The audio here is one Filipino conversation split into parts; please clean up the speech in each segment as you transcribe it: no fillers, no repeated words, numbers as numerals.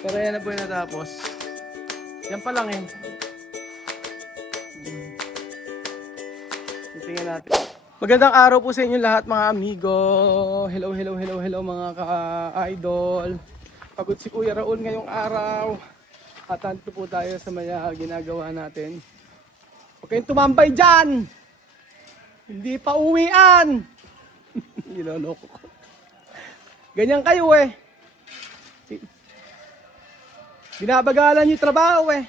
Pero yan na po yung natapos. Yan pa lang eh. Titingnan natin. Magandang araw po sa inyo lahat mga amigo. Hello, hello, hello, hello mga ka-idol. Pagod si Kuya Raul ngayong araw. At andito po tayo sa maya ginagawa natin. Huwag kayong tumambay dyan! Hindi pa uwian! Niloloko ko. Ganyan kayo eh. Binabagalan yung trabaho eh.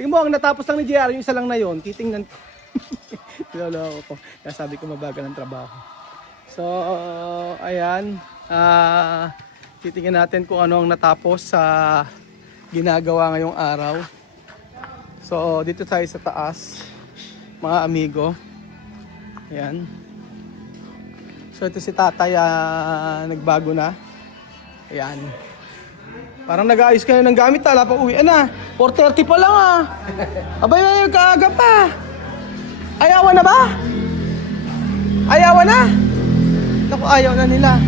Tingnan mo, ang natapos lang ni JR, yung isa lang na yon, titingnan ko. Niloloko ko. Kaya sabi ko mabagal ang trabaho. So, ayan. Titingnan natin kung ano ang natapos sa ginagawa ngayong araw. So, dito tayo sa taas, mga amigo. Ayan. So, ito si tatay, nagbago na. Ayan. Parang nag-aayos kayo ng gamit, wala pa uwi. 4:30 pa lang Abay, may kaaga pa. Ayawan na ba? Ayawan na? Naku, ayaw na nila.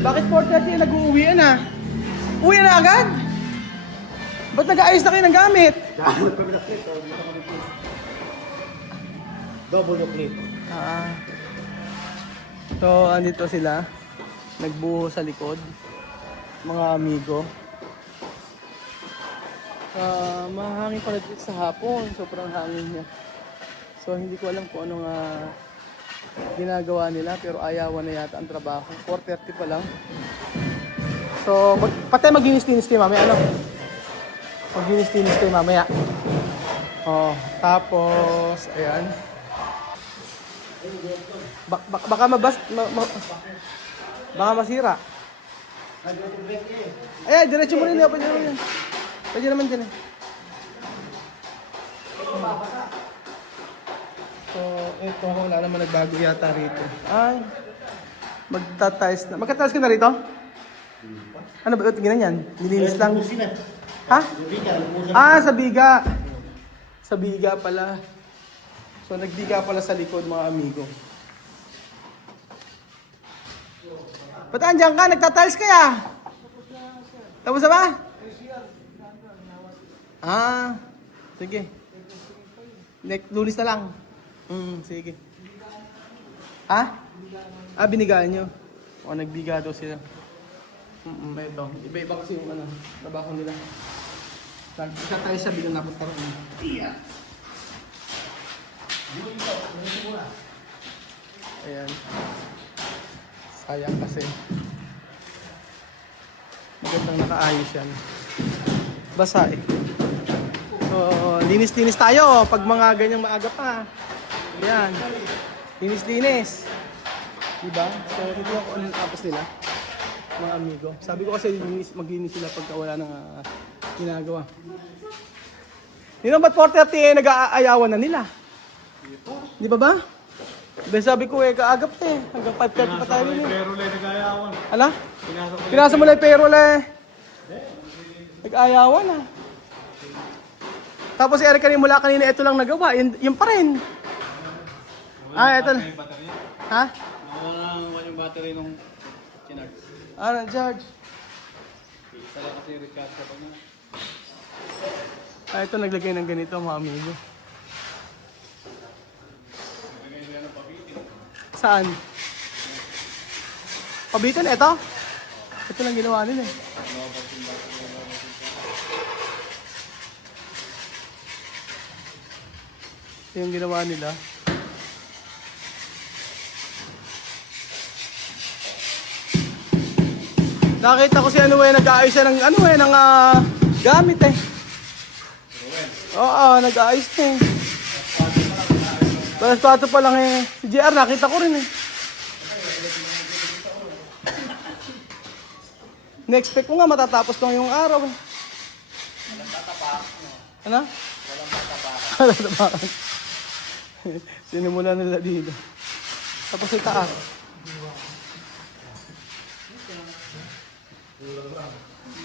Bakit 4:30 nag-uuwi na? Uwi na agad? Ba't nag-aayos na kayo ng gamit? Double clip. So, andito sila. Nagbuho sa likod. Mga amigo. Mahangin pala dito sa hapon. Sobrang hangin niya. So, hindi ko alam kung anong ginagawa nila. Pero ayawan na yata ang trabaho. 4:30 pa lang. So, patay maglinis-linis kayo mamaya. Maglinis-linis kayo mamaya. Tapos, ayan. Baka baka masira. Ayan, diretso mo rin. Pwede naman dyan eh. So, ito, wala naman nagbago yata rito. Ay, magtatiles na. Magka-tiles ka na rito? Ano ba ito ginanyan? Nilinis lang? Ha? Sa biga. Sa biga pala. So, nagbiga pala sa likod mga amigo. Ba't andyan ka? Nagtatiles kaya? Tapos na ba? Sige. Lulis na lang. Sige. Binigaan nyo. Nagbiga daw sila. Ito. Iba-iba kasi yung trabaho nila. Nagtatiles siya, bilang napunta rin. Iya. Ayan. Sayang kasi. Magandang nakaayos yan. Basa eh. So, linis-linis tayo pag mga ganyang maaga pa. Ayan. Linis-linis. Diba? So, ito ako anong tapos nila. Mga amigo. Sabi ko kasi maglinis sila pagka wala nang ginagawa. Hindi naman ba't 4:30 nag-aayawan na nila? Di ba ba? Sabi ko kaagap hanggang 5:30 pa tayo rin. Perole nag-ayawan. Ala? Pinasa mo lang yung perole. Nag-ayawan Tapos si Eric mula kanina ito lang nagawa. Yun pa rin. Ito na. Ha? Nawala yung battery nung chinarge. Charge. Isa lang kasi recharge ko na. Ito naglagay ng ganito mga amigo. Saan? Pabitin, ito? Ito lang ginawa nila eh. Ito yung ginawa nila. Nakita ko si nag-aayos siya ng ng gamit eh. Oo, nag-aayos na eh. Balas pato pa lang eh. Si JR nakita ko rin eh. Na-expect ko nga matatapos lang yung araw eh. Walang tatapak. Ano? Walang tatapak. Walang tatapakan. Sinimula nila dito. Tapos sa taas.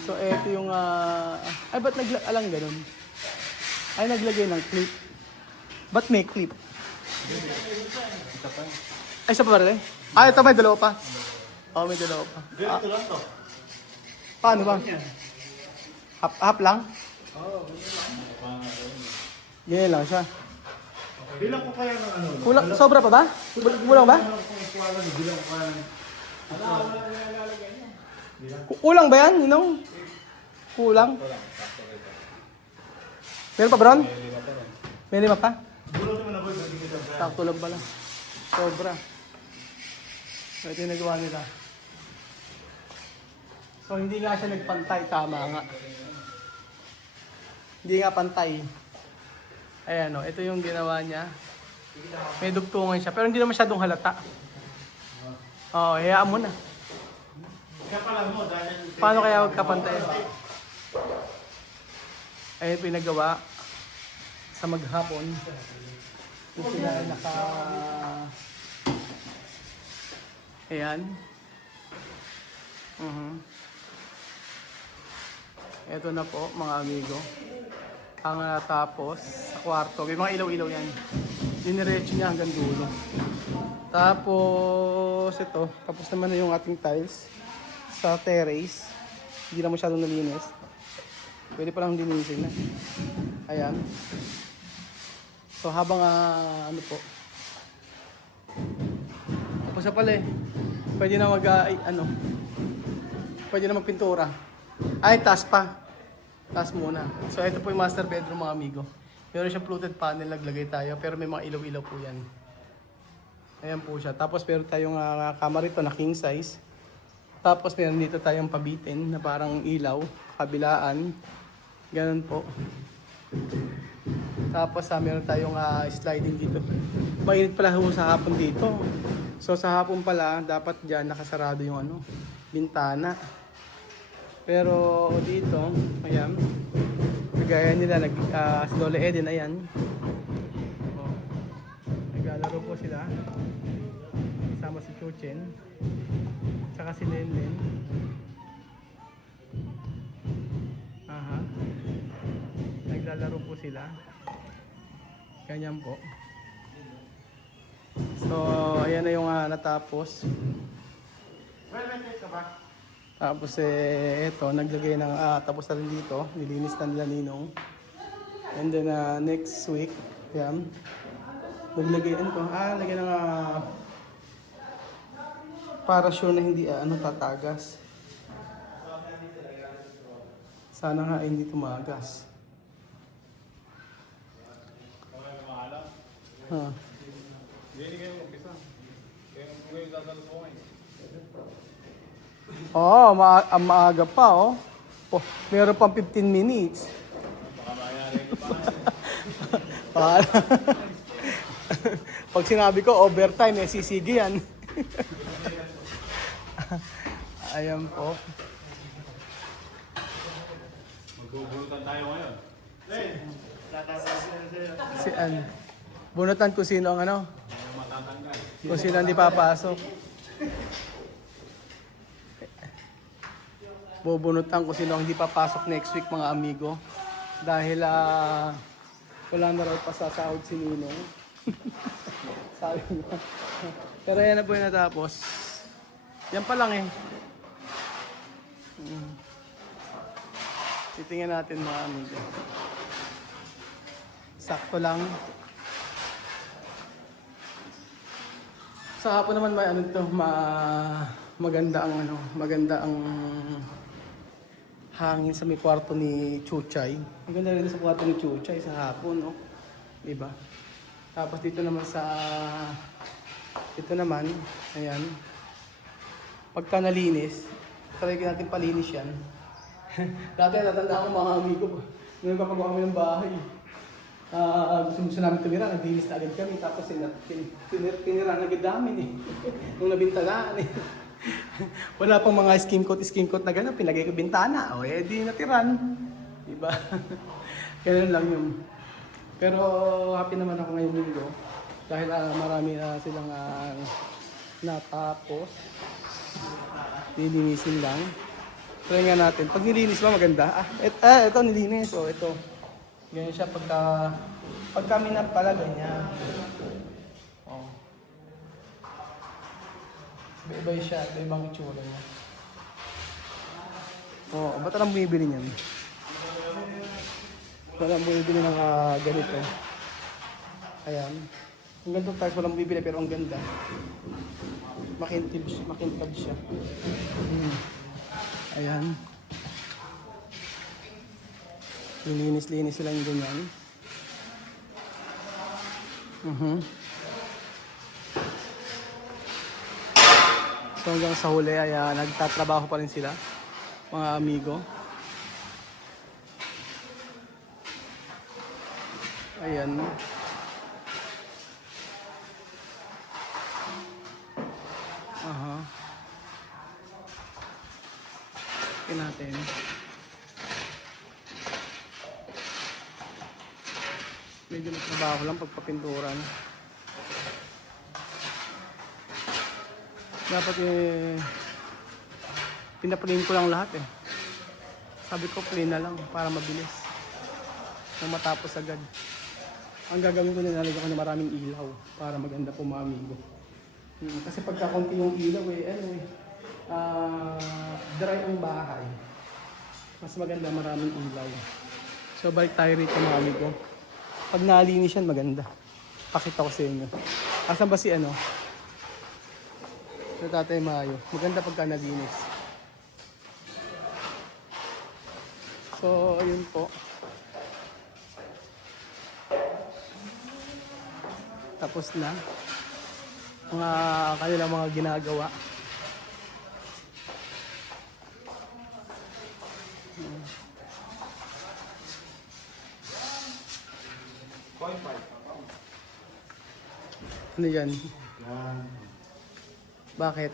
So eto yung ay ba't alang ganun? Ay naglagay ng clip. Ba't may clip? Ay, isa pa ba rin? Ito may dalawa pa. May dalawa pa. Dito lang to. Paano ba? Half lang? Oo. Ganyan lang siya. Bilang ko kaya ng ano? Kulang, sobra pa ba? Kulang ba? Bilang ko kaya ng... Kulang ba yan? Kulang? Meron pa, Bron? May lima pa? Bilang naman ako, hindi ko sabi. Sakto lang pala. Sobra. Ito yung nagawa nila. So, hindi nga siya nagpantay. Tama nga. Hindi nga pantay. Ayan o, ito yung ginawa niya. May dugtungan siya, pero hindi na masyadong halata. Oo, hayaan mo na. Kaya pala mo, dahil... Paano kaya magkapantay? Ayan yung pinagawa sa maghapon. Kung sila ay naka... Ayan. Ito na po mga amigo. Ang natapos sa kwarto. May mga ilaw-ilaw yan. Diniretso niya hanggang dulo. Tapos ito. Tapos naman na yung ating tiles sa terrace. Hindi na masyadong nalinis. Pwede pa lang linisin na. Ayan. So habang ano po. Tapos na pala eh. Pwede na pwede na magpintura. Ay, taas pa. Taas muna. So ito po yung master bedroom mga amigo. Meron siyang fluted panel, naglagay tayo. Pero may mga ilaw-ilaw po yan. Ayan po siya. Tapos meron tayong kama rito na king size. Tapos meron dito tayong pabitin na parang ilaw, kabilaan. Ganun po. Tapos meron tayong sliding dito. Mainit pala ho sa hapon dito. So sa hapon pala, dapat dyan nakasarado yung bintana. Pero dito, ayan. Kagaya nila, si Lola Eden, ayan. Naglalaro po sila. Kasama si Chuchen. Tsaka si Lenlen. Aha. Naglalaro po sila. Ganyan po. So, ayan na yung natapos. Tapos eto, naglagay ng tapos na rin dito, nilinis na nila Ninong. And then next week, yan. Naglagay lagyan ng para sure na hindi tatagas. Sana nga hindi tumagas. Hindi kayo mag-isa. Kaya ngayon sasalubungin. Maaga pa oh. Meron pang 15 minutes. Baka mayari ko pa. Pag sinabi ko overtime, sisigi yan. Ayan po. Magbubunutan tayo ngayon. Bunutan kung sino ang Matatanggal. kung sino hindi papasok. Bubunutan kung sino ang hindi papasok next week mga amigo. Dahil wala na raw pasasahod si Ninong. Sabi niya. Pero yan na po yung natapos. Yan pa lang eh. Titingnan natin mga amigo. Sakto lang. Sa hapon naman may maganda ang hangin sa may kwarto ni Chuchay. Maganda rin sa kwarto ni Chuchay sa hapon, no? Diba? Tapos dito naman ayan. Pagka nalinis, try natin palinis yan. Dati natanda ko mga amigo, ngayon kapag kami ng bahay, gusto namin tumira, naglinis na agad kami, tapos tinira na agad namin eh. Nung nabintanaan eh. Wala pang mga skin coat na gano'n, pinagay ko bintana, di natiran. Diba? Ganun lang yun. Pero happy naman ako ngayong linggo, dahil marami silang natapos. Nilinisin lang. Try nga natin. Pag nilinis ba maganda? Ito nilinis. Ito. Ganyan siya pag kami na pala ganyan. Iba-iba siya. Iba-ibang itsura niya. Oo, ba't alam bumibili niyan? Walang bumibili ng ganito. Ayan. Ang ganito tayo walang bumibili pero ang ganda. Makintab siya. Ayan. Lilinis-linis sila yung ganyan. So hanggang sa huli ay nagtatrabaho pa rin sila, mga amigo. Ayan. Aha. Tingnan natin. Medyo magtrabaho lang pagpapinturan. Dapat pinaplain ko lang lahat eh. Sabi ko plain na lang para mabilis. Nang matapos agad. Ang gagawin ko na nalagyan ko na maraming ilaw para maganda po mga amigo. Kasi pagka konti yung ilaw dry ang bahay. Mas maganda maraming ilaw. So balik tayo rito mga amigo. Pag nalinis yan maganda. Pakita ko sa inyo. Asan ba si sa Tatay Mayo? Maganda pagka nalinis. So ayun po. Tapos na kanilang mga ginagawa. Ano yan? Bakit?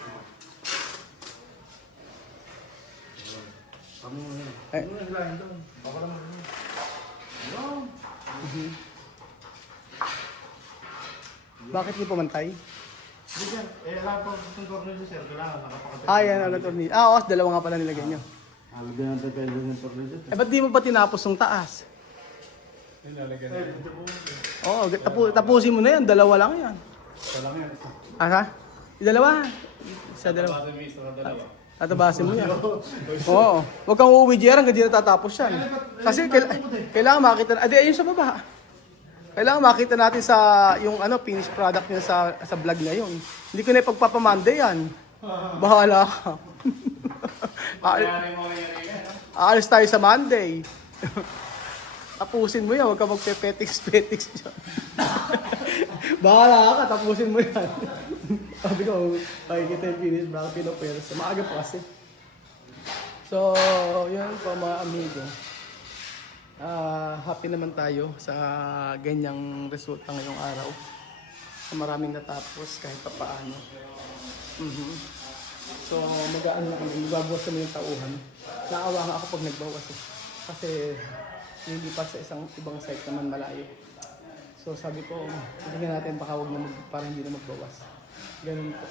Eh. Bakit hindi pumantay? Alam po itong tornilyo sir, kailangan nakapakatay. Yan ang tornilyo. Oo, dalawa nga pala nilagay nyo. Alagyan natin pwede ng tornilyo. Ba't di mo pa tinapos yung taas? Nilalagyan na. Oo, tapusin mo na yan. Dalawa lang yan. Ito lang yan. Ha? Dalawa. Isa dalawa. Basta may isa na dalawa. Tatabasin mo yan. Oo. Huwag kang uuwi dyan hanggang di natatapos yan. Kasi kailangan makita na. Ayun sa baba. Kailangan makita natin sa yung finished product niya sa vlog na yun. Hindi ko na ipagpapamanda yan. Bahala ka. Kaya mo yan. Aalis tayo sa Monday. Tapusin mo yan. Huwag ka magpe-petix dyan. Bahala ka. Tapusin mo yan. Sabi ko, makikita yung finish. Baka pinopera. Maaga pa kasi. So, yun po mga amigo. Happy naman tayo sa ganyang resulta ngayong araw. Maraming natapos kahit pa paano. So, mag-aano na kami. Magbabawas kami yung tauhan. Naawa nga ako pag nagbawas eh. Kasi hindi pa sa ibang site naman malayo. So sabi ko, tingnan natin baka wag na para hindi na magbawas. Ganun po.